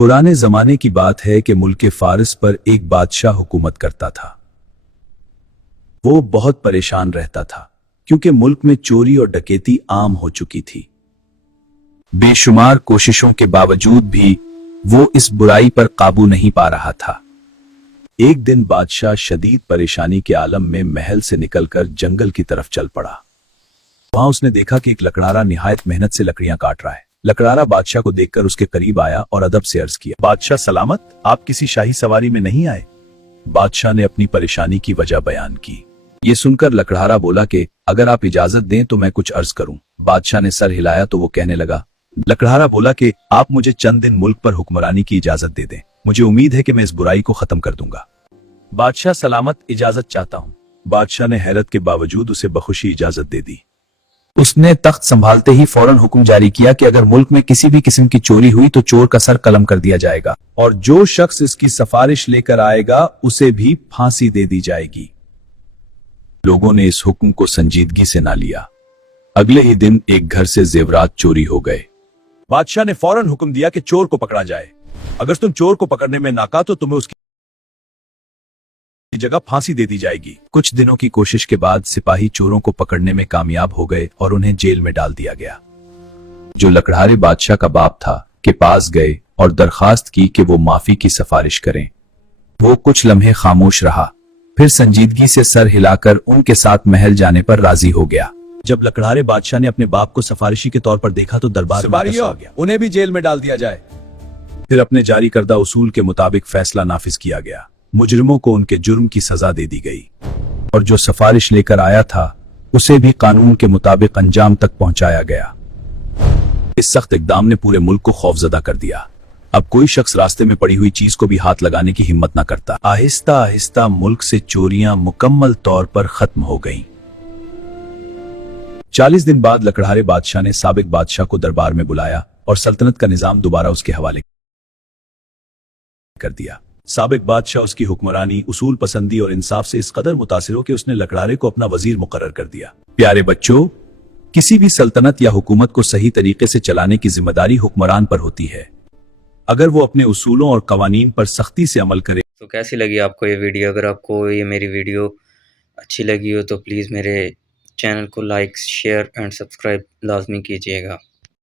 पुराने जमाने की बात है कि मुल्क फारिस पर एक बादशाह हुकूमत करता था। वो बहुत परेशान रहता था क्योंकि मुल्क में चोरी और डकैती आम हो चुकी थी। बेशुमार कोशिशों के बावजूद भी वो इस बुराई पर काबू नहीं पा रहा था। एक दिन बादशाह शदीद परेशानी के आलम में महल से निकलकर जंगल की तरफ चल पड़ा। वहां उसने देखा कि एक लकड़हारा निहायत मेहनत से लकड़ियां काट रहा है। लकड़हारा बादशाह को देखकर उसके करीब आया और अदब से अर्ज किया, बादशाह सलामत, आप किसी शाही सवारी में नहीं आए? बादशाह ने अपनी परेशानी की वजह बयान की। ये सुनकर लकड़हारा बोला कि अगर आप इजाजत दें तो मैं कुछ अर्ज करूं। बादशाह ने सर हिलाया तो वो कहने लगा। लकड़हारा बोला कि आप मुझे चंद दिन मुल्क पर हुक्मरानी की इजाजत दे दें, मुझे उम्मीद है कि मैं इस बुराई को खत्म कर दूंगा। बादशाह सलामत, इजाजत चाहता हूं। बादशाह ने हैरत के बावजूद उसे बखुशी इजाजत दे दी। उसने तख्त संभालते ही फौरन हुक्म जारी किया कि अगर मुल्क में किसी भी किस्म की चोरी हुई तो चोर का सर कलम कर दिया जाएगा और जो शख्स इसकी सिफारिश लेकर आएगा उसे भी फांसी दे दी जाएगी। लोगों ने इस हुक्म को संजीदगी से ना लिया। अगले ही दिन एक घर से जेवरात चोरी हो गए। बादशाह ने फौरन हुक्म दिया कि चोर को पकड़ा जाए। अगर तुम चोर को पकड़ने में नाकाम तो तुम्हें उसकी जगह फांसी दे दी जाएगी। कुछ दिनों की कोशिश के बाद सिपाही चोरों को पकड़ने में कामयाब हो गए और उन्हें जेल में डाल दिया गया। जो लकड़हारे बादशाह का बाप था के पास गए और दरखास्त की कि वो माफी की सिफारिश करें। वो कुछ लम्हे खामोश रहा, फिर संजीदगी से सर हिलाकर उनके साथ महल जाने पर राजी हो गया। जब लकड़हारे बादशाह ने अपने बाप को सिफारिशी के तौर पर देखा तो दरबार में आ गया, उन्हें भी जेल में डाल दिया जाए। फिर अपने जारी करदा उसूल के मुताबिक फैसला नाफिज किया गया। मुजरिमों को उनके जुर्म की सजा दे दी गई और जो सिफारिश लेकर आया था उसे भी कानून के मुताबिक अंजाम तक पहुंचाया गया। इस सख्त इकदाम ने पूरे मुल्क को खौफजदा कर दिया। अब कोई शख्स रास्ते में पड़ी हुई चीज को भी हाथ लगाने की हिम्मत न करता। आहिस्ता आहिस्ता मुल्क से चोरियां मुकम्मल तौर पर खत्म हो गईं। 40 दिन बाद लकड़हारे बादशाह ने साबिक बादशाह को दरबार में बुलाया और सल्तनत का निजाम दोबारा उसके हवाले कर दिया। साबिक बादशाह उसकी हुक्मरानी, उसूल पसंदी और इंसाफ से इस कदर मुतासिर हो कि उसने लकड़हारे को अपना वजीर मुकर्रर कर दिया। प्यारे बच्चों, किसी भी सल्तनत या हुकूमत को सही तरीके से चलाने की जिम्मेदारी हुक्मरान पर होती है। अगर वो अपने उसूलों और कवानीन पर सख्ती से अमल करे। तो कैसी लगी आपको ये वीडियो? अगर आपको ये मेरी वीडियो अच्छी लगी हो तो प्लीज़ मेरे चैनल को लाइक, शेयर एंड सब्सक्राइब लाजमी कीजिएगा।